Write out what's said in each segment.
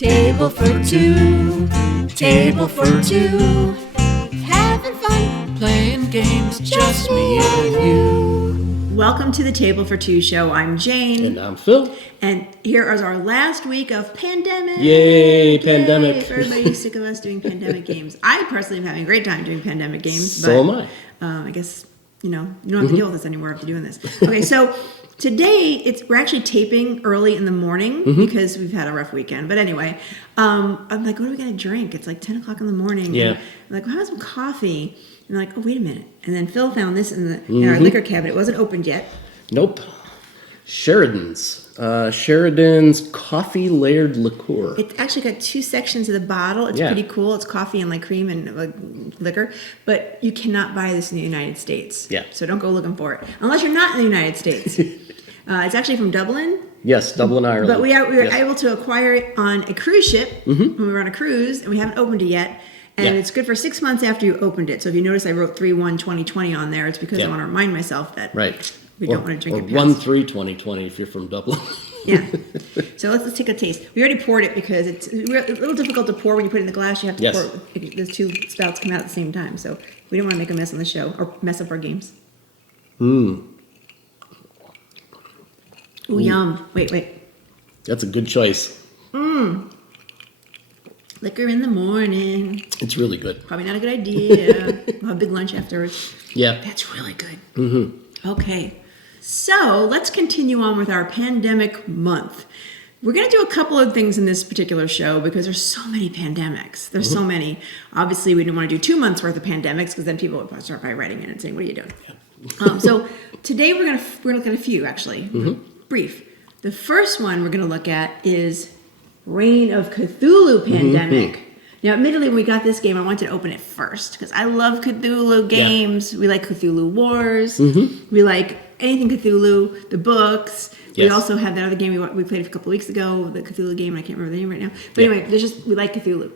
Table for two, table for two. Having fun, playing games, just me and you. Welcome to the Table for Two show. I'm Jane. And I'm Phil. And here is our last week of pandemic. Yay, pandemic. Everybody's sick of us doing pandemic games. I personally am having a great time doing pandemic games. So am I. I guess, you don't have to deal with this anymore after doing this. Okay, so today we're actually taping early in the morning because we've had a rough weekend. But anyway, I'm like, what are we going to drink? It's like 10 o'clock in the morning. Yeah. And I'm like, well, how about some coffee? And they're like, oh, wait a minute. And then Phil found this in our liquor cabinet. It wasn't opened yet. Nope. Sheridan's coffee layered liqueur. It's actually got two sections of the bottle. It's pretty cool. It's coffee and like cream and like liquor. But you cannot buy this in the United States. Yeah. So don't go looking for it. Unless you're not in the United States. It's actually from Dublin. Yes, Dublin, Ireland. But we were able to acquire it on a cruise ship when we were on a cruise, and we haven't opened it yet. And it's good for 6 months after you opened it. So if you notice I wrote 3/1/2020 on there, it's because I want to remind myself that we don't want to drink it past. 1/3/2020 if you're from Dublin. Yeah. So let's take a taste. We already poured it because it's a little difficult to pour when you put it in the glass. You have to pour it. The two spouts come out at the same time. So we don't want to make a mess on the show or mess up our games. Ooh, yum. Wait. That's a good choice. Liquor in the morning. It's really good. Probably not a good idea. We'll have a big lunch afterwards. Yeah. That's really good. Okay. So let's continue on with our pandemic month. We're going to do a couple of things in this particular show because there's so many pandemics. There's so many. Obviously, we didn't want to do 2 months worth of pandemics because then people would start by writing in and saying, what are you doing? So today we're going to look at a few, actually. Brief. The first one we're going to look at is Reign of Cthulhu pandemic. Now, admittedly, when we got this game, I wanted to open it first because I love Cthulhu games. We like Cthulhu Wars. We like anything Cthulhu, the books. We also have that other game we played a couple weeks ago, the Cthulhu game. I can't remember the name right now. But anyway, we like Cthulhu.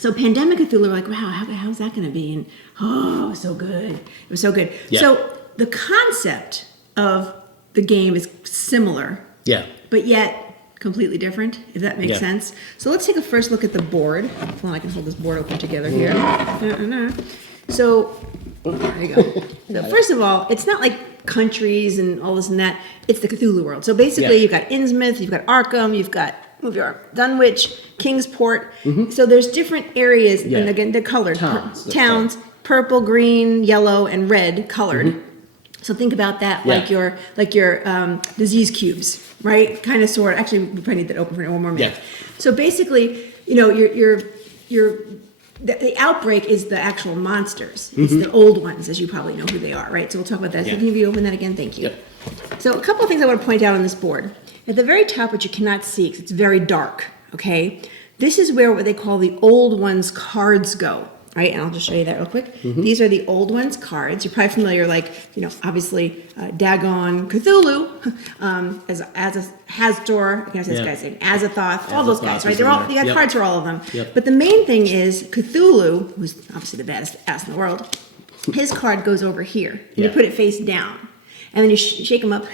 So Pandemic Cthulhu, we're like, wow, how's that going to be? And it was so good. It was so good. Yeah. So the concept of the game is similar. Yeah. But yet completely different, if that makes sense. So let's take a first look at the board. Hold on, I can hold this board open together here. So, there you go. So first of all, it's not like countries and all this and that. It's the Cthulhu world. So basically, you've got Innsmouth, you've got Arkham, you've got Dunwich, Kingsport. So there's different areas, and again, they're colored. Towns, purple, green, yellow, and red colored. So think about that like your disease cubes, right? Kind of, sort of. Actually, we probably need that open for one more minute. So basically, the outbreak is the actual monsters. It's the old ones, as you probably know who they are, right? So we'll talk about that. So can you open that again? Thank you. So a couple of things I want to point out on this board. At the very top, which you cannot see because it's very dark, okay? This is where what they call the old ones cards go. Right, and I'll just show you that real quick. These are the old ones cards. You're probably familiar, obviously Dagon, Cthulhu, as a Hasdor, I can't say this guy's name, Azathoth, all those guys, right? You got cards for all of them. But the main thing is Cthulhu, who's obviously the baddest ass in the world. His card goes over here, and you put it face down, and then you shake them up.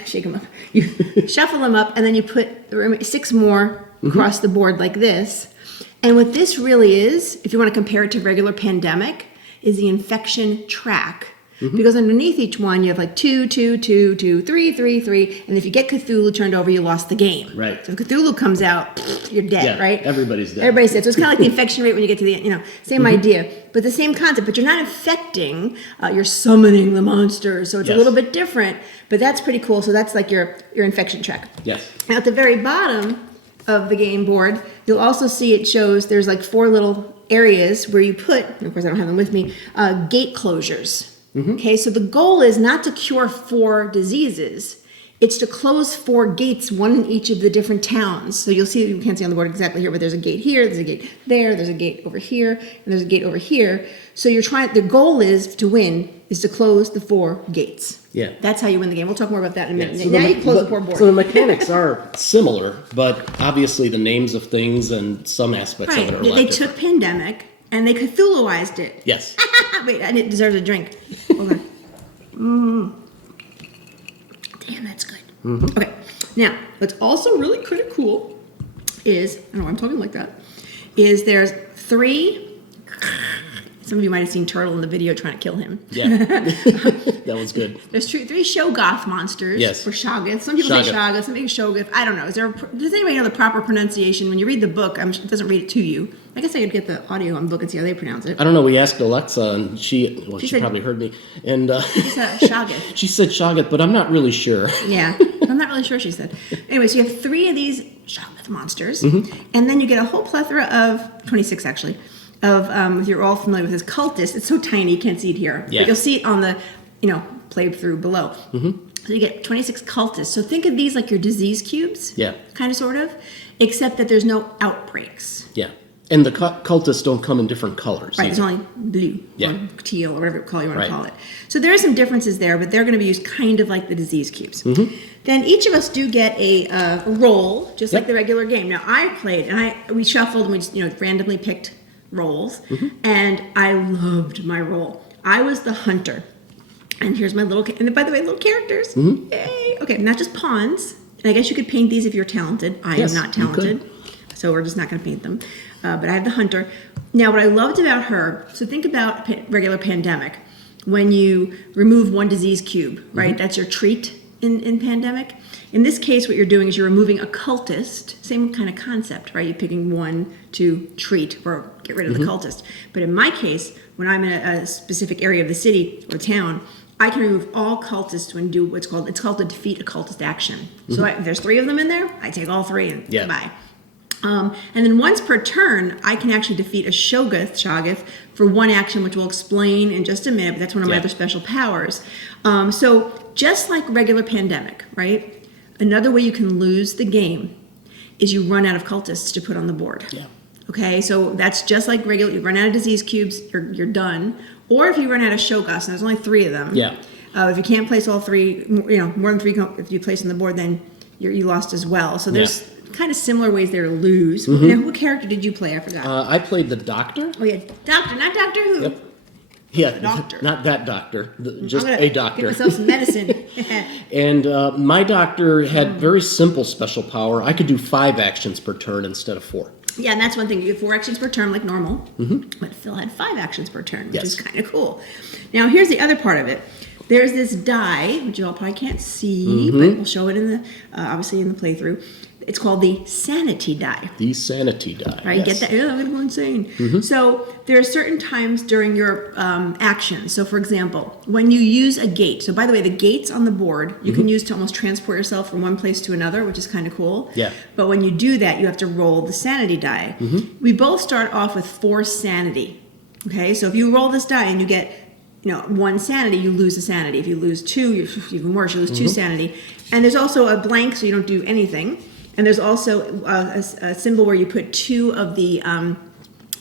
You shuffle them up, and then you put 6 more across the board like this. And what this really is, if you want to compare it to regular pandemic, is the infection track. Because underneath each one, you have like 2, 2, 2, 2, 3, 3, 3. And if you get Cthulhu turned over, you lost the game. Right. So if Cthulhu comes out, you're dead, right? Everybody's dead. Everybody's dead. So it's kind of like the infection rate when you get to the end, same idea. But the same concept. But you're not infecting, you're summoning the monsters. So it's a little bit different. But that's pretty cool. So that's like your infection track. Yes. Now at the very bottom of the game board, you'll also see it shows there's like 4 little areas where you put, and of course I don't have them with me, gate closures. Okay, so the goal is not to cure 4 diseases. It's to close 4 gates, one in each of the different towns. So you'll see, you can't see on the board exactly here, but there's a gate here, there's a gate there, there's a gate over here, and there's a gate over here. So the goal is to win, is to close the 4 gates. Yeah. That's how you win the game. We'll talk more about that in a minute. So now you close the poor board. So the mechanics are similar, but obviously the names of things and some aspects of it are They took pandemic and they Cthulhuized it. Yes. Wait, it deserves a drink. Hold on. Damn, that's good. Okay. Now, what's also really pretty cool is, I don't know why I'm talking like that, is there's 3, some of you might have seen Turtle in the video trying to kill him. Yeah. That was good. There's 3 Shoggoth monsters. Yes. Or Shoggoth. Some people say Shoggoth, some people say Shoggoth. I don't know. Does anybody know the proper pronunciation? When you read the book, it doesn't read it to you. I guess I could get the audio on the book and see how they pronounce it. I don't know. We asked Alexa, and she said- probably heard me. And She said Shoggoth. she said Shoggoth, but I'm not really sure. Yeah, I'm not really sure, she said. Anyway, so you have 3 of these Shoggoth monsters, Mm-hmm. and then you get a whole plethora of, 26 actually, of, if you're all familiar with this, cultists. It's so tiny, you can't see it here. Yeah. But you'll see it on the, played through below. Mm-hmm. So you get 26 cultists. So think of these like your disease cubes. Yeah. Kind of, sort of, except that there's no outbreaks. Yeah. And the cultists don't come in different colors. Right, it's either. only blue Yeah. or teal or whatever color you want Right. to call it. So there are some differences there, but they're going to be used kind of like the disease cubes. Mm-hmm. Then each of us do get a roll, just like Yep. the regular game. Now I played, and we shuffled, and we just randomly picked rolls, Mm-hmm. and I loved my roll. I was the hunter, and here's my little. And by the way, little characters. Mm-hmm. Yay! Okay, not just pawns. And I guess you could paint these if you're talented. I Yes, am not you could. talented. So we're just not going to paint them. But I have the hunter. Now, what I loved about her, so think about regular pandemic. When you remove one disease cube, right? Mm-hmm. That's your treat in pandemic. In this case, what you're doing is you're removing a cultist. Same kind of concept, right? You're picking one to treat or get rid of the cultist. But in my case, when I'm in a specific area of the city or town, I can remove all cultists and do it's called a defeat a cultist action. So there's 3 of them in there. I take all 3 and goodbye. And then once per turn, I can actually defeat a Shoggoth for 1 action, which we'll explain in just a minute, but that's one of my other special powers. So just like regular pandemic, right? Another way you can lose the game is you run out of cultists to put on the board. Yeah. Okay, so that's just like regular, you run out of disease cubes, you're done. Or if you run out of Shoggoths, and there's only 3 of them. Yeah. If you can't place all 3, more than 3, if you place on the board, then you lost as well. So there's kind of similar ways there to lose. Mm-hmm. Now, what character did you play? I forgot. I played the doctor. Oh yeah, Doctor, not Doctor Who. Yep. Yeah, doctor. not that doctor, just I'm gonna a doctor. Get myself some medicine. And my doctor had very simple special power. I could do 5 actions per turn instead of 4. Yeah, and that's one thing. You get 4 actions per turn like normal, but Phil had 5 actions per turn, which is kind of cool. Now, here's the other part of it. There's this die, which you all probably can't see, but we'll show it in the obviously in the playthrough. It's called the Sanity Die. The Sanity Die. Right, yes. get that? Yeah, I'm gonna go insane. So there are certain times during your actions. So, for example, when you use a gate. So, by the way, the gates on the board you can use to almost transport yourself from one place to another, which is kind of cool. Yeah. But when you do that, you have to roll the Sanity Die. We both start off with 4 sanity. Okay, so if you roll this die and you get 1 sanity, you lose a sanity. If you lose 2, even worse, you lose 2 sanity. And there's also a blank, so you don't do anything. And there's also a symbol where you put 2 of the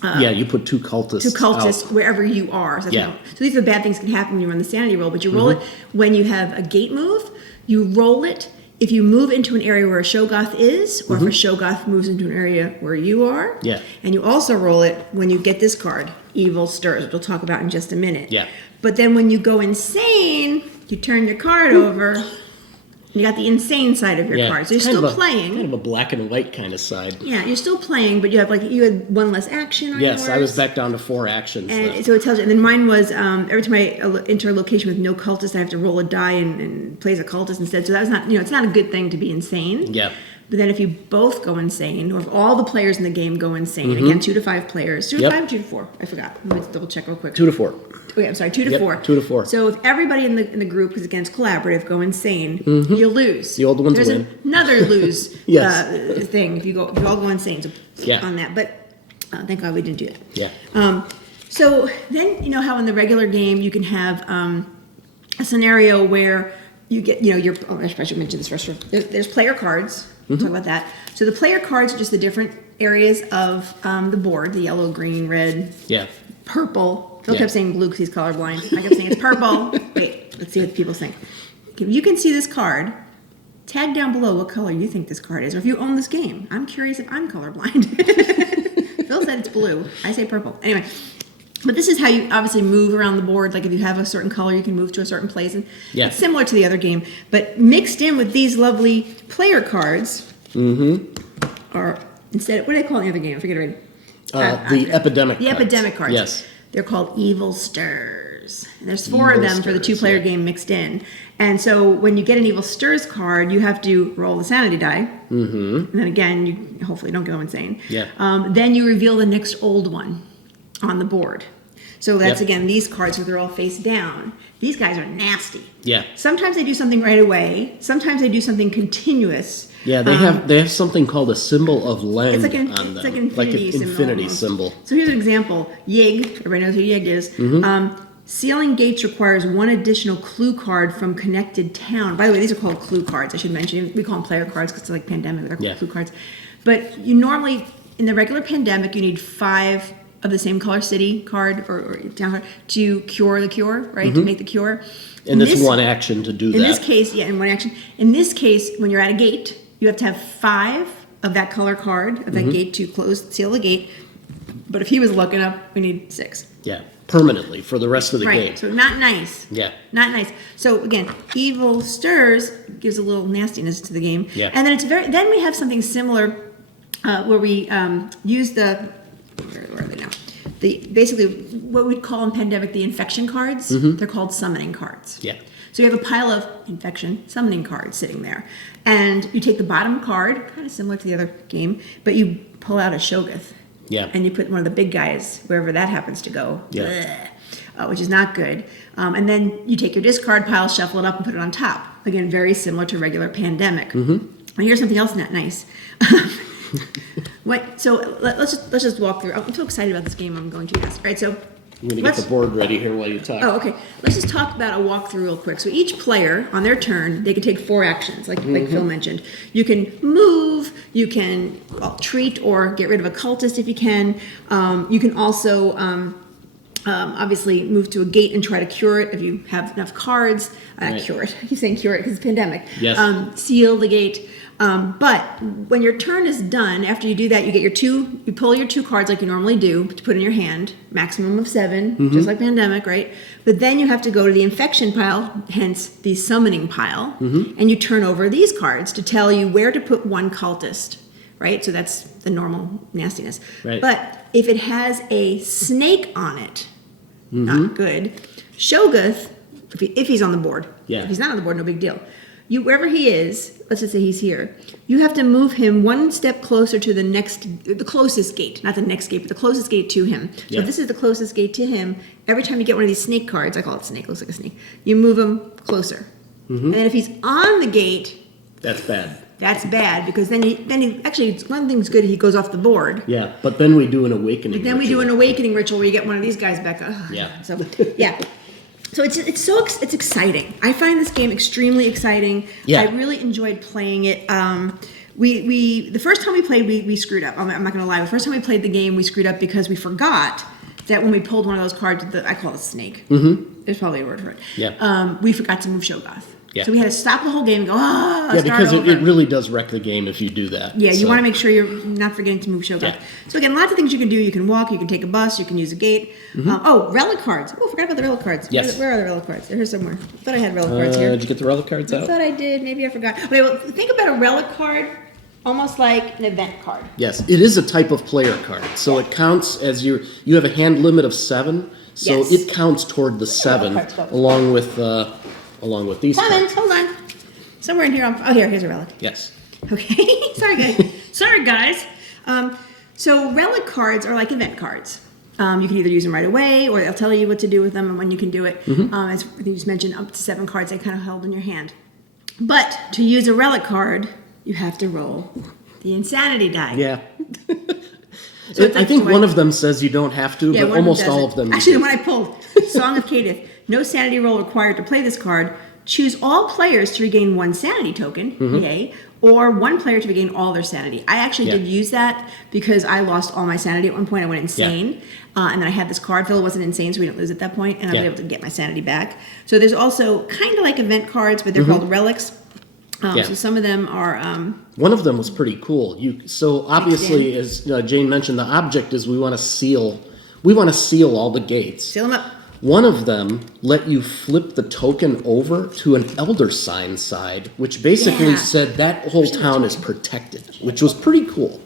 you put 2 cultists. out. Wherever you are. So, Yeah. so these are the bad things that can happen when you run the sanity roll. But you roll it when you have a gate move. You roll it if you move into an area where a Shoggoth is, or if a Shoggoth moves into an area where you are. Yeah. And you also roll it when you get this card, Evil Stirs, which we'll talk about in just a minute. Yeah. But then when you go insane, you turn your card over. You got the insane side of your card. So you're still playing. Kind of a black and white kind of side. Yeah, you're still playing, but you had 1 less action on Yes, yours. I was back down to 4 actions. And so it tells you. And then mine was every time I enter a location with no cultist, I have to roll a die and plays a cultist instead. So that's not, it's not a good thing to be insane. Yeah. But then if you both go insane, or if all the players in the game go insane, again, 2 to 5 players, 2 to 5 or 2 to 4? I forgot. Let me double check real quick. 2 to 4. Okay, I'm sorry, 2 to 4. 2 to 4. So if everybody in the group, because again, it's collaborative, go insane, you lose. The old ones There's win. another lose Yes. thing if you all go insane. So on that, but thank God we didn't do that. Yeah. So then you know how in the regular game you can have a scenario where you get I should mention this first. There's player cards. We'll talk about that. So the player cards are just the different areas of the board: the yellow, green, red, purple. Phil kept saying blue because he's colorblind. I kept saying it's purple. Wait, let's see what people think. Okay, you can see this card. Tag down below what color you think this card is, or if you own this game. I'm curious if I'm colorblind. Phil said it's blue. I say purple. Anyway, but this is how you obviously move around the board. Like if you have a certain color, you can move to a certain place. And it's similar to the other game. But mixed in with these lovely player cards are instead, what do they call it in the other game? I forget already. The epidemic The cards. epidemic cards. Yes. They're called Evil Stirs. And there's 4 of Evil them for the Stirs, 2-player yeah. game mixed in. And so when you get an Evil Stirs card, you have to roll the Sanity die. Mm-hmm. And then again, you hopefully don't go insane. Yeah. Then you reveal the next old one on the board. So that's, Yep. again, these cards, where they're all face down. These guys are nasty. Yeah. Sometimes they do something right away. Sometimes they do something continuous. Yeah, they have something called a symbol of Lend It's like an, on it's them. like an infinity symbol. Infinity almost. symbol. So here's an example. Yig, everybody knows who Yig is. Sealing gates requires 1 additional clue card from connected town. By the way, these are called clue cards, I should mention. We call them player cards because it's like pandemic, they're called Yeah. clue cards. But you normally, in the regular pandemic, you need 5 of the same color city card or town card to cure the cure, right? To make the cure. And In it's this- one action to do that. In this case, yeah, in one action. In this case, when you're at a gate, you have to have 5 of that color card, of that gate to seal the gate. But if he was looking up, we need 6. Yeah, permanently for the rest of the Right, game. so not nice. Yeah. Not nice. So again, Evil Stirs gives a little nastiness to the game. Yeah. And then then we have something similar where we use where are they now? Basically what we'd call in pandemic the infection cards. They're called summoning cards. Yeah. So you have a pile of infection summoning cards sitting there. And you take the bottom card, kind of similar to the other game, but you pull out a Shoggoth. Yeah. And you put one of the big guys wherever that happens to go. Yeah. Which is not good. And then you take your discard pile, shuffle it up, and put it on top. Again, very similar to regular pandemic. And here's something else not nice. Let's just walk through. I'm so excited about this game. I'm going to ask. Right. So I'm going to get the board ready here while you talk. Oh, okay. Let's just talk about a walkthrough real quick. So each player, on their turn, they can take 4 actions, like Phil mentioned. You can move, you can treat or get rid of a cultist if you can. You can also obviously move to a gate and try to cure it if you have enough cards. Right. Cure it. I keep saying cure it because it's pandemic. Yes. Seal the gate. But when your turn is done, after you do that, you pull your 2 cards like you normally do to put in your hand, maximum of 7, just like pandemic, right? But then you have to go to the infection pile, hence the summoning pile, and you turn over these cards to tell you where to put 1 cultist, right? So that's the normal nastiness. Right. But if it has a snake on it, not good. Shoggoth, if he's on the board. Yeah. If he's not on the board, no big deal. Wherever he is, let's just say he's here, you have to move him 1 step closer to the closest gate, not the next gate, but the closest gate to him. So Yeah. if this is the closest gate to him, every time you get one of these snake cards, I call it snake, looks like a snake, you move him closer. And then if he's on the gate, That's bad. that's bad because then he actually, one thing's good, he goes off the board. Yeah, but then we do an awakening. Then we do an ritual. awakening ritual where you get one of these guys back. Ugh. Yeah. So yeah. So it's exciting. I find this game extremely exciting. Yeah. I really enjoyed playing it. The first time we played, we screwed up. I'm not gonna lie. The first time we played the game, we screwed up because we forgot that when we pulled one of those cards, I call it snake. There's probably a word for it. Yeah. We forgot to move Shoggoth. Yeah. So we had to stop the whole game and go, Yeah, start because over. it really does wreck the game if you do that. Yeah, you So- want to make sure you're not forgetting to move Shoggoth. Yeah. So again, lots of things you can do. You can walk, you can take a bus, you can use a gate. Relic cards. Oh, I forgot about the relic cards. Yes. Where are the relic cards? They're here somewhere. I thought I had relic cards here. Did you get the relic cards I out? thought I did. Maybe I forgot. Okay, well, think about a relic card almost like an event card. Yes, it is a type of player card. So it counts as you have a hand limit of 7. So Yes. it counts toward the 7 cards go? along with these Hold cards. on. Somewhere in here. Here's a relic. Yes. Okay. Sorry, guys. So relic cards are like event cards. You can either use them right away, or they'll tell you what to do with them and when you can do it. As you just mentioned, up to 7 cards they kind of held in your hand. But to use a relic card, you have to roll the insanity die. Yeah. So it's I like- think so I- one of them says you don't have to, but one almost does all it. of them. Actually, do. the one I pulled, Song of Kadith. No sanity roll required to play this card. Choose all players to regain 1 sanity token, yay, or 1 player to regain all their sanity. I actually did use that because I lost all my sanity at one point. I went insane. And then I had this card. Phil wasn't insane, so we didn't lose at that point, and I was able to get my sanity back. So there's also kind of like event cards, but they're called relics. So some of them are... One of them was pretty cool. So obviously, as Jane mentioned, the object is we want to seal all the gates. seal them up. One of them let you flip the token over to an elder sign side, which basically Yeah. said that whole town is protected, which was pretty cool.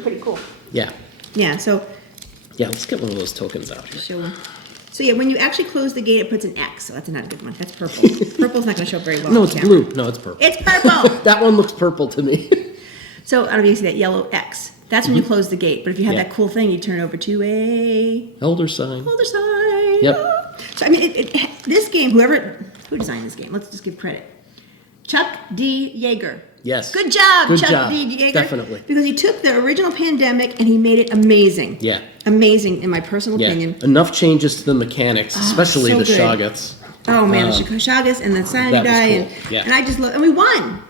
actually pretty cool. Yeah. Yeah, so Yeah, let's get one of those tokens out here. show. So yeah, when you actually close the gate, it puts an X. So that's not a good one. That's purple. Purple's not going to show up very well. No, on it's camera. blue. No, it's purple. It's purple. That one looks purple to me. So I don't know if you see that yellow X. That's when you close the gate. But if you have Yeah. that cool thing, you turn it over to a Elder sign. holder sign. Yep. So I mean, this game, who designed this game? Let's just give credit. Chuck D. Yeager. Yes. Good job, Good Chuck job. D. Yeager. Definitely. Because he took the original Pandemic and he made it amazing. Yeah. Amazing, in my personal Yeah. opinion. Enough changes to the mechanics, especially so the good. Shoggoths. Oh man, the Chagas and the Sanity that was Diet. cool. Yeah. And I just love, and we won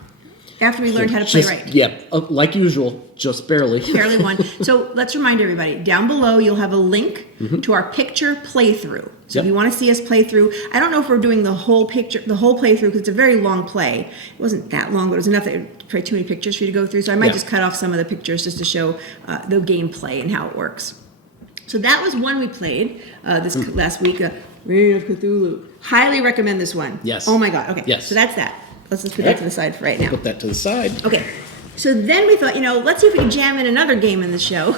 after we learned how to play right. Yeah, like usual, just barely. Barely won. So let's remind everybody, down below you'll have a link to our picture playthrough. So if Yep. you want to see us play through, I don't know if we're doing the whole playthrough because it's a very long play. It wasn't that long, but it was enough that it would create too many pictures for you to go through. So I might Yeah. just cut off some of the pictures just to show the gameplay and how it works. So that was one we played this last week, Reign of Cthulhu. Highly recommend this one. Yes. Oh my God. Okay. Yes. So that's that. Let's just put that to the side for right now. Put that to the side. Okay, so then we thought, let's see if we can jam in another game in the show.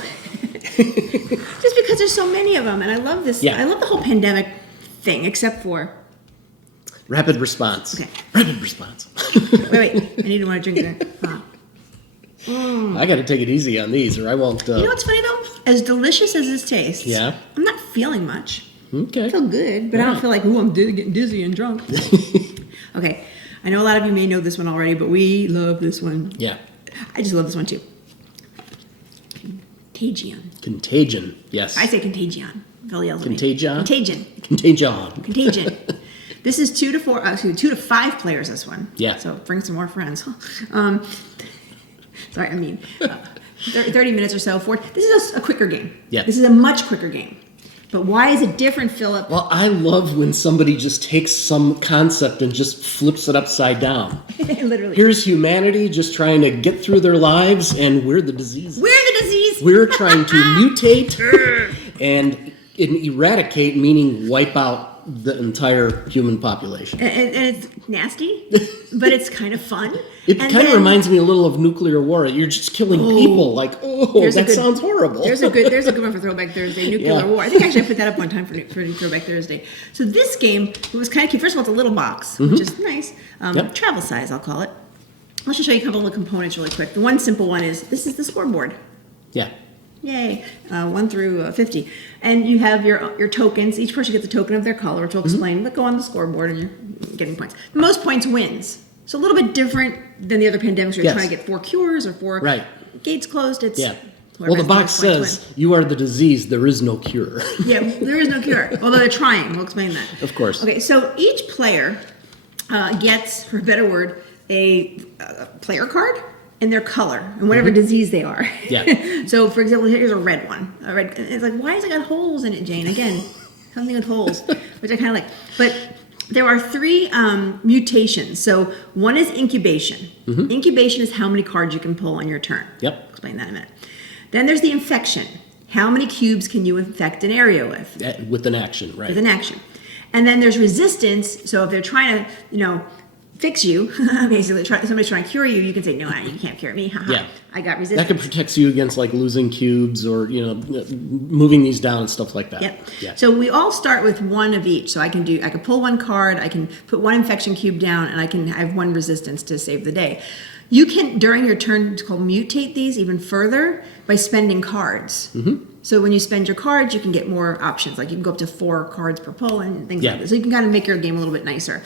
Just because there's so many of them, and I love this. Yeah. I love the whole pandemic thing, except for Rapid response. Okay. Rapid response. wait. I need to want to drink that. I got to take it easy on these, or I won't. You know what's funny though? As delicious as this tastes, Yeah. I'm not feeling much. Okay. I feel good, but I don't Right. feel like, ooh, I'm getting dizzy and drunk. Okay, I know a lot of you may know this one already, but we love this one. Yeah. I just love this one too. Contagion. Contagion. Yes. I say Contagion. Phil yells at me. Contagion? Contagion. Contagion. Contagion. This is 2 to 5 players, this one. Yeah. So bring some more friends. Sorry, I mean, 30 minutes or so. This is a quicker game. Yeah. This is a much quicker game. But why is it different, Philip? Well, I love when somebody just takes some concept and just flips it upside down. Literally. Here's humanity just trying to get through their lives, and we're the disease. We're the disease. We're trying to mutate and eradicate, meaning wipe out the entire human population. And it's nasty, but it's kind of fun. It And kind of then- reminds me a little of nuclear war. You're just killing people. Like, There's a that good- sounds horrible. There's a good one for Throwback Thursday, Nuclear Yeah. War. I think actually I put that up one time for Throwback Thursday. So this game, it was kind of cute. First of all, it's a little box, which is nice. Yep. Travel size, I'll call it. Let's just show you a couple of the components really quick. The one simple one is, this is the scoreboard. Yeah. Yay, 1 through 50. And you have your tokens. Each person gets a token of their color, which will explain, but go on the scoreboard and you're getting points. The most points wins. So a little bit different than the other pandemics where you're Yes. trying to get 4 cures or 4 Right. gates closed. It's Yeah. whoever Well, the has box most points says, you are the disease, there is no cure. win. Yeah, there is no cure, although they're trying. We'll explain that. Of course. Okay, so each player gets, for a better word, a player card and their color and whatever disease they are. Yeah. So, for example, here's a red one. A red. It's like, why has it got holes in it, Jane? Again, something with holes, which I kind of like. But there are 3 mutations. So one is incubation. Incubation is how many cards you can pull on your turn. Yep. I'll explain that in a minute. Then there's the infection. How many cubes can you infect an area with? With an action, right? With an action. And then there's resistance. So if they're trying to, fix you, basically, somebody's trying to cure you, you can say, no, you can't cure me. Yeah. I got That resistance. could protect you against like losing cubes or moving these down and stuff like that. Yep. Yeah. So we all start with 1 of each. So I can pull 1 card, I can put 1 infection cube down, and I have 1 resistance to save the day. You can, during your turn, it's called mutate these even further by spending cards. So when you spend your cards, you can get more options. Like you can go up to 4 cards per pull and things Yeah. like that. So you can kind of make your game a little bit nicer.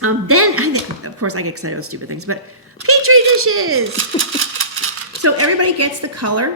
Then, I think, of course, I get excited about stupid things, but Petri dishes! So everybody gets the color.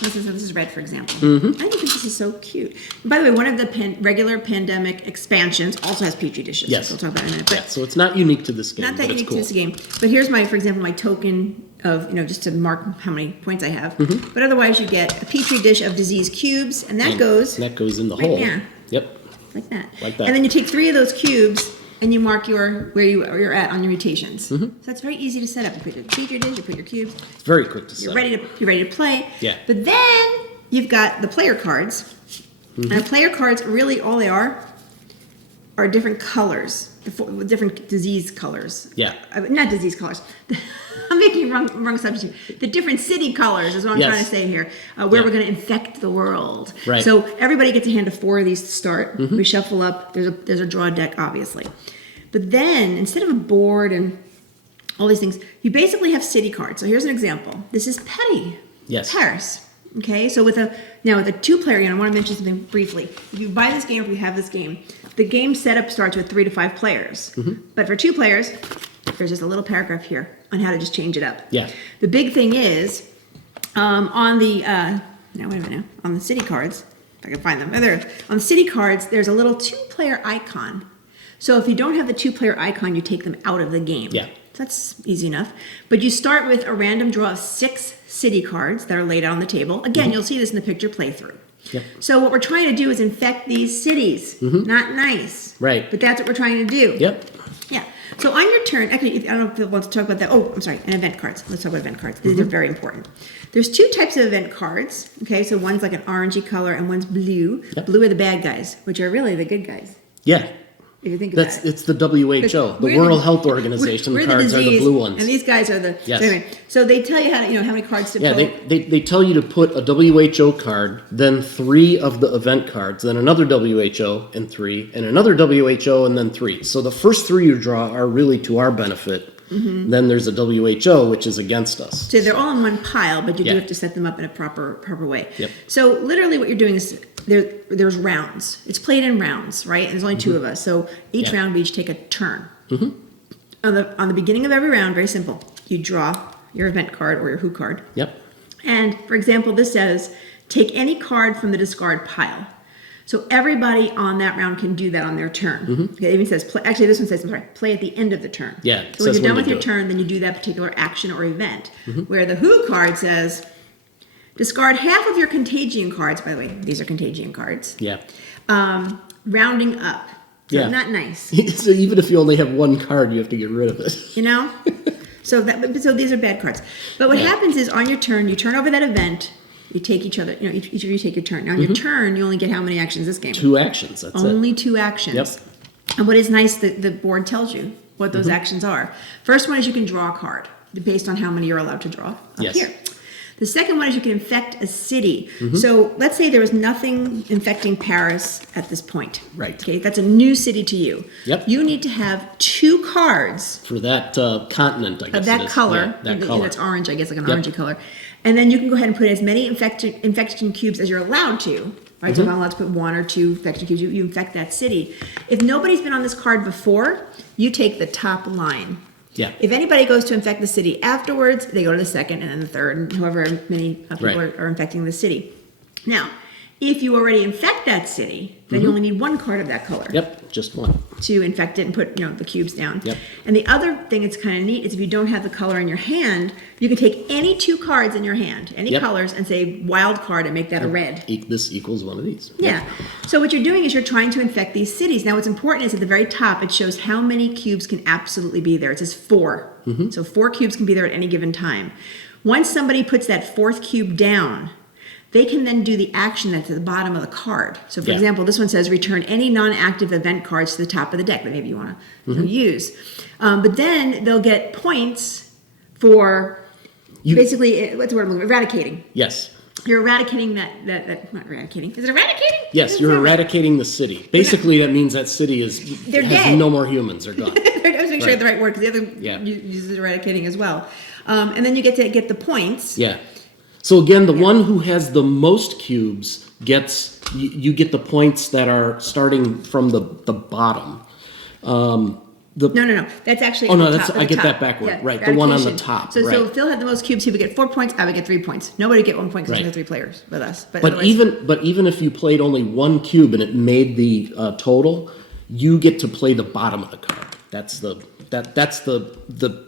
This is red, for example. I think this is so cute. By the way, one of the regular pandemic expansions also has Petri dishes. Yes. We'll talk about it in a minute. Yeah, so it's not unique to this game, Not that but it's unique cool. to this game. But here's for example, my token of, just to mark how many points I have. But otherwise, you get a Petri dish of disease cubes, and that goes And that goes in the right hole. there. Yep. like that. Like that. And then you take 3 of those cubes and you mark where you're at on your mutations. So that's very easy to set up. You put your Petri dish, you put your cubes. It's very quick to set. You're ready to play. Yeah. But then you've got the player cards. And the player cards, really all they are different colors. different disease colors. Yeah. Not disease colors. I'm making wrong substitute. The different city colors is what I'm trying to say here. Where we're going to infect the world. Right. So everybody gets a hand of 4 of these to start. We shuffle up. There's a draw deck, obviously. But then, instead of a board and all these things, you basically have city cards. So here's an example. This is Petty. Yes. Paris. Okay, so with a 2-player game, I want to mention something briefly. If you buy this game, if you have this game, the game setup starts with 3 to 5 players. But for 2 players, there's just a little paragraph here on how to just change it up. Yeah. The big thing is on the on the city cards, if I can find them. On the city cards, there's a little 2-player icon. So if you don't have the 2-player icon, you take them out of the game. Yeah. That's easy enough. But you start with a random draw of 6 city cards that are laid out on the table. Again, you'll see this in the picture playthrough. Yep. So what we're trying to do is infect these cities. Not nice. Right. But that's what we're trying to do. Yep. Yeah. So on your turn, actually, I don't know if you want to talk about that. Oh, I'm sorry, and event cards. Let's talk about event cards. These are very important. There's 2 types of event cards. Okay, so one's like an orangey color and one's blue. Yep. Blue are the bad guys, which are really the good guys. Yeah. If you think about it. It's the WHO, the We're World Health Organization. we're Cards are the disease, blue ones. and these guys are the. Yes. So anyway, so they tell you how many cards to Yeah, pull. they tell you to put a WHO card, then 3 of the event cards, then another WHO and 3, and another WHO and then 3. So the first 3 you draw are really to our benefit. Then there's a WHO, which is against us. So they're all in one pile, but you do Yeah. have to set them up in a proper way. Yep. So literally what you're doing is there's rounds. It's played in rounds, right? And there's only 2 of us. So each Yeah. round we each take a turn. On the beginning of every round, very simple. You draw your event card or your who card. Yep. And for example, this says take any card from the discard pile. So everybody on that round can do that on their turn. Okay, it even says, actually this one says, I'm sorry, play at the end of the turn. Yeah, it So when says you're done when with to your do it. turn, then you do that particular action or event. Where the who card says, discard half of your Contagion cards. By the way, these are Contagion cards. Yeah. Rounding up. So Yeah. not nice. So even if you only have 1 card, you have to get rid of it. You know? So these are bad cards. But what happens is on your turn, you turn over that event, you take each other, each of you take your turn. Now on your turn, you only get how many actions this game? 2 actions, that's Only it. 2 actions. Yep. And what is nice, the board tells you what those actions are. First one is you can draw a card based on how many you're allowed to draw up Yes. here. The second one is you can infect a city. So let's say there was nothing infecting Paris at this point. Right. Okay, that's a new city to you. Yep. You need to have 2 cards For that continent, I guess of it that is. color. Yeah, that color. That's orange, I guess, like an Yep. orangey color. And then you can go ahead and put as many infection cubes as you're allowed to. Right, so if I'm allowed to put 1 or 2 infection cubes, you infect that city. If nobody's been on this card before, you take the top line. Yeah. If anybody goes to infect the city afterwards, they go to the second and then the third, and however many people Right. are infecting the city. Now, if you already infect that city, then you only need 1 card of that color Yep, just 1. to infect it and put the cubes down. Yep. And the other thing that's kind of neat is if you don't have the color in your hand, you can take any 2 cards in your hand, any Yep. colors, and say wild card and make that a red. This equals 1 of these. Yeah. So what you're doing is you're trying to infect these cities. Now what's important is at the very top it shows how many cubes can absolutely be there. It says 4. So 4 cubes can be there at any given time. Once somebody puts that 4th cube down, they can then do the action that's at the bottom of the card. So for Yeah. example, this one says return any non-active event cards to the top of the deck that maybe you want to use. But then they'll get points for basically, what's the word I'm looking for? Eradicating. Yes. You're eradicating that, not eradicating. Is it eradicating? Yes, you're eradicating the city. Basically, that means that city They're has dead. no more humans. They're gone. I was making sure I had the right word because the other Yeah. uses eradicating as well. And then you get to get the points. Yeah. So again, the one who has the most cubes gets you get the points that are starting from the bottom. No. That's actually. Oh, at no, the that's- top, I at the get top. that backward. Right, the one on the top, So right. if Phil had the most cubes, he would get 4 points. I would get 3 points. Nobody would get 1 point because Right. there's 3 players with us. But otherwise- even if you played only 1 cube and it made the total, you get to play the bottom of the card. That's the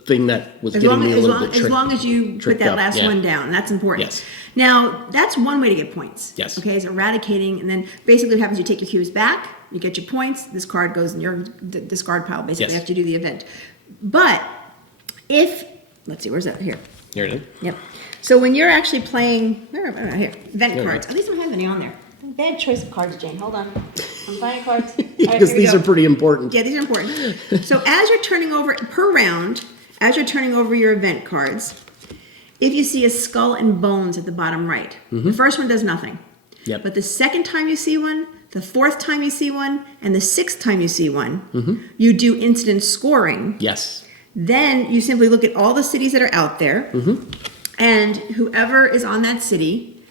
thing that was getting me a little bit tricked. as long as you put tricked that up, last yeah. one down, that's important. Yes. Now, that's one way to get points. Yes. Okay, it's eradicating, and then basically what happens, you take your cubes back, you get your points, this card goes in your discard pile, basically, Yes. after you do the event. But if, let's see, where's that? Here. Here it is. Yep. So when you're actually playing, here, event There you cards, go. at least I don't have any on there. Bad choice of cards, Jane. Hold on. I'm finding cards. All right, Because here we these go. are pretty important. Yeah, these are important. So as you're turning over, per round, as you're turning over your event cards, if you see a skull and bones at the bottom right, the first one does nothing. Yep. But the second time you see one, the fourth time you see one, and the sixth time you see one, you do incident scoring. Yes. Then you simply look at all the cities that are out there, and whoever is on that city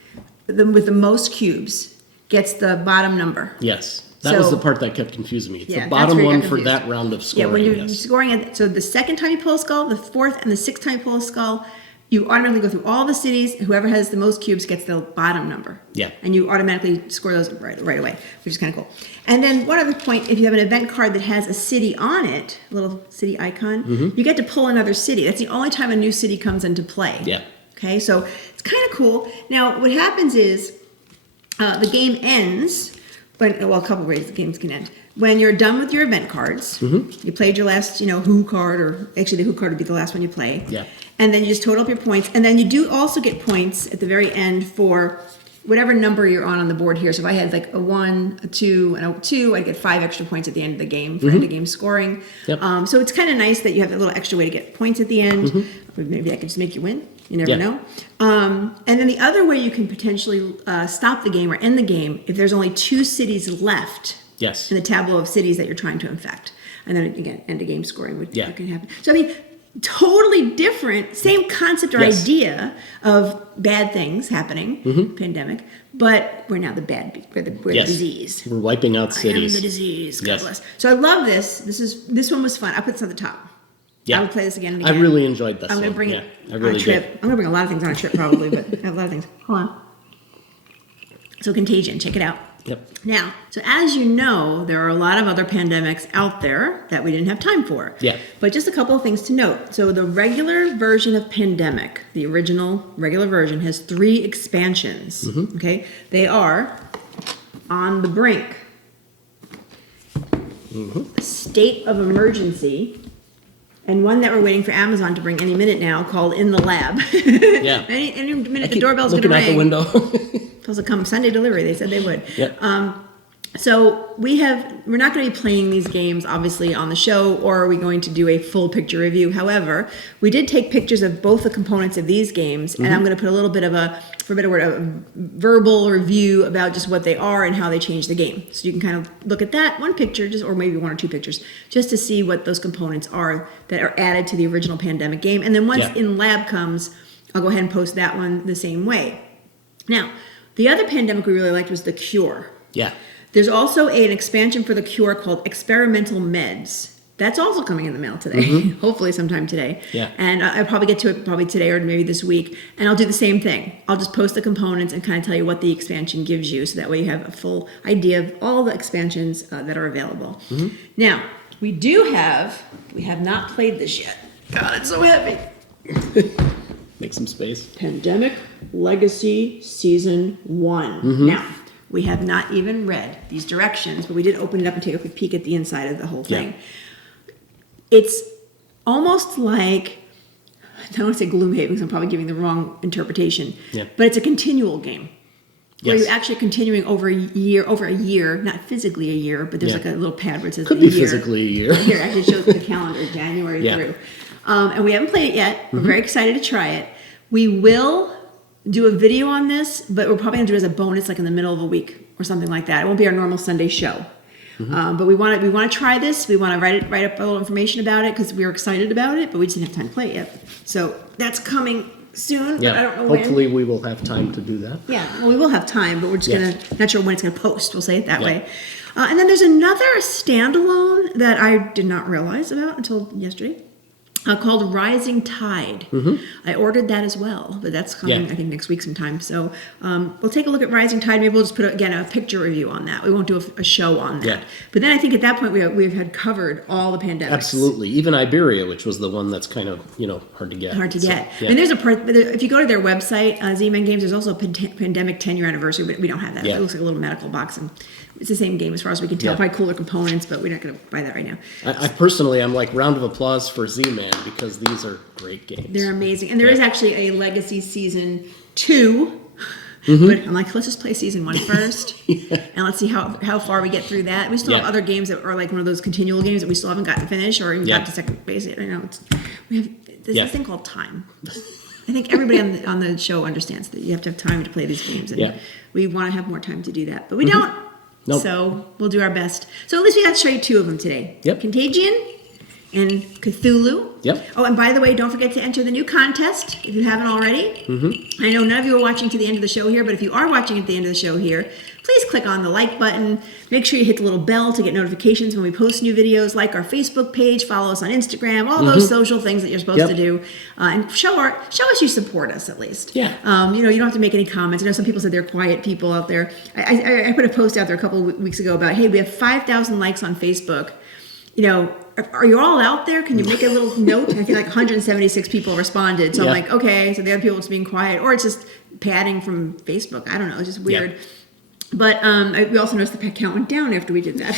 with the most cubes gets the bottom number. Yes. That was So- the part that kept confusing me. It's Yeah, the that's bottom where you one got for confused. that round of Yeah, scoring. when you're yes. scoring, so the second time you pull a skull, the fourth and the sixth time you pull a skull, you automatically go through all the cities. Whoever has the most cubes gets the bottom number. Yeah. And you automatically score those right away, which is kind of cool. And then one other point, if you have an event card that has a city on it, a little city icon, you get to pull another city. That's the only time a new city comes into play. Yeah. Okay, so it's kind of cool. Now, what happens is the game ends, well, a couple ways the games can end. When you're done with your event cards, you played your last, who card, or actually the who card would be the last one you play. Yeah. And then you just total up your points. And then you do also get points at the very end for whatever number you're on the board here. So if I had like a 1, a 2, and a 2, I'd get 5 extra points at the end of the game for end of game scoring. Yep. So it's kind of nice that you have a little extra way to get points at the end. Or maybe that could just make you win. You never Yeah. know. And then the other way you can potentially stop the game or end the game if there's only 2 cities left Yes. in the tableau of cities that you're trying to infect. And then again, end of game scoring would Yeah. can happen. So I mean, totally different, same concept or Yes. idea of bad things happening, pandemic, but we're now we're the Yes. disease. We're wiping out I am cities. the disease. God Yes. bless. So I love this. This one was fun. I put this on the top. Yeah. I would play this again and I again. really enjoyed this I'm going to one. bring Yeah, it I on really a trip. did. I'm going to bring a lot of things on a trip probably, but I have a lot of things. Hold on. So Contagion, check it out. Yep. Now, so as you know, there are a lot of other pandemics out there that we didn't have time for. Yeah. But just a couple of things to note. So the regular version of Pandemic, the original regular version, has 3 expansions. Okay? They are On the Brink, State of Emergency, and one that we're waiting for Amazon to bring any minute now called In the Lab. Yeah. any minute the Keep doorbell's going to looking ring. out the window. Supposed to come Sunday delivery. They said they would. Yep. So we're not going to be playing these games obviously on the show, or are we going to do a full picture review? However, we did take pictures of both the components of these games, and I'm going to put a little bit of a, for a better word, a verbal review about just what they are and how they change the game. So you can kind of look at that one picture, or maybe 1 or 2 pictures, just to see what those components are that are added to the original Pandemic game. And then once Yeah. In Lab comes, I'll go ahead and post that one the same way. Now, the other Pandemic we really liked was The Cure. Yeah. There's also an expansion for The Cure called Experimental Meds. That's also coming in the mail today, hopefully sometime today. Yeah. And I'll probably get to it probably today or maybe this week. And I'll do the same thing. I'll just post the components and kind of tell you what the expansion gives you, so that way you have a full idea of all the expansions that are available. Now, we have not played this yet. God, it's so heavy. Make some space. Pandemic Legacy Season 1. Now, we have not even read these directions, but we did open it up and take a quick peek at the inside of the whole thing. It's almost like, I don't want to say Gloomhaven because I'm probably giving the wrong interpretation, Yeah. but it's a continual game. Where Yes. you're actually continuing over a year, not physically a year, but there's Yeah. like a little pad where it says Could a be year. physically a year. Here, actually shows the calendar, January Yeah. through. And we haven't played it yet. We're very excited to try it. We will do a video on this, but we're probably going to do it as a bonus, like in the middle of a week or something like that. It won't be our normal Sunday show. But we want to try this. We want to write up a little information about it because we were excited about it, but we just didn't have time to play it yet. So that's coming soon, but I don't know when. Hopefully we will have time to do that. Yeah, well, we will have time, but we're just Yeah. not sure when it's gonna post. We'll say it that Yeah. way. And then there's another standalone that I did not realize about until yesterday, called Rising Tide. I ordered that as well, but that's coming, Yeah. I think, next week sometime. So we'll take a look at Rising Tide. Maybe we'll just put, again, a picture review on that. We won't do a show on that. Yeah. But then I think at that point we've had covered all the pandemics. Absolutely. Even Iberia, which was the one that's kind of, hard to get. Hard to So, get. yeah. And there's if you go to their website, Z-Man Games, there's also a Pandemic 10-year anniversary, but we don't have that. Yeah. It looks like a little medical box, and it's the same game as far as we can tell. Yeah. Probably cooler components, but we're not going to buy that right now. I personally, I'm like, round of applause for Z-Man, because these are great games. They're amazing. And there is Yeah. actually a Legacy Season 2 But I'm like, let's just play season 1 first, and let's see how far we get through that. We still have Yeah. other games that are like one of those continual games that we still haven't gotten to finish or even Yeah. got to second base. You know, we have there's Yeah. this thing called time. I think everybody on the show understands that you have to have time to play these games, and Yeah. we want to have more time to do that, but we don't. Nope. So we'll do our best. So at least we got to show you 2 of them today. Yep. Contagion and Cthulhu. Yep. Oh, and by the way, don't forget to enter the new contest if you haven't already. I know none of you are watching to the end of the show here, but if you are watching at the end of the show here, please click on the like button. Make sure you hit the little bell to get notifications when we post new videos. Like our Facebook page, follow us on Instagram, all those social things that you're supposed to do, and show us you support us at least. Yeah. You know, you don't have to make any comments. I know some people said they're quiet people out there. I put a post out there a couple of weeks ago about, hey, we have 5,000 likes on Facebook. You know, are you all out there? Can you make a little note? I feel like 176 people responded. So I'm like, okay, so the other people just being quiet, or it's just padding from Facebook. I don't know. It's just weird. Yeah. But we also noticed the count went down after we did that.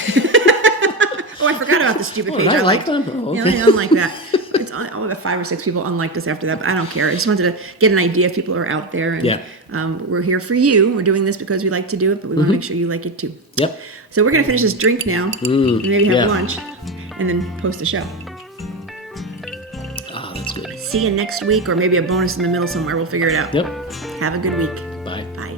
Oh, I forgot about the stupid page. Did I like them? Oh, okay. Yeah, I unlike that. It's about 5 or 6 people unliked us after that, but I don't care. I just wanted to get an idea if people are out there. And we're here for you. We're doing this because we like to do it, but we want to make sure you like it too. Yep. So we're going to finish this drink now, and maybe have yeah. lunch, and then post the show. Ah, that's good. See you next week, or maybe a bonus in the middle somewhere. We'll figure it out. Yep. Have a good week. Bye. Bye.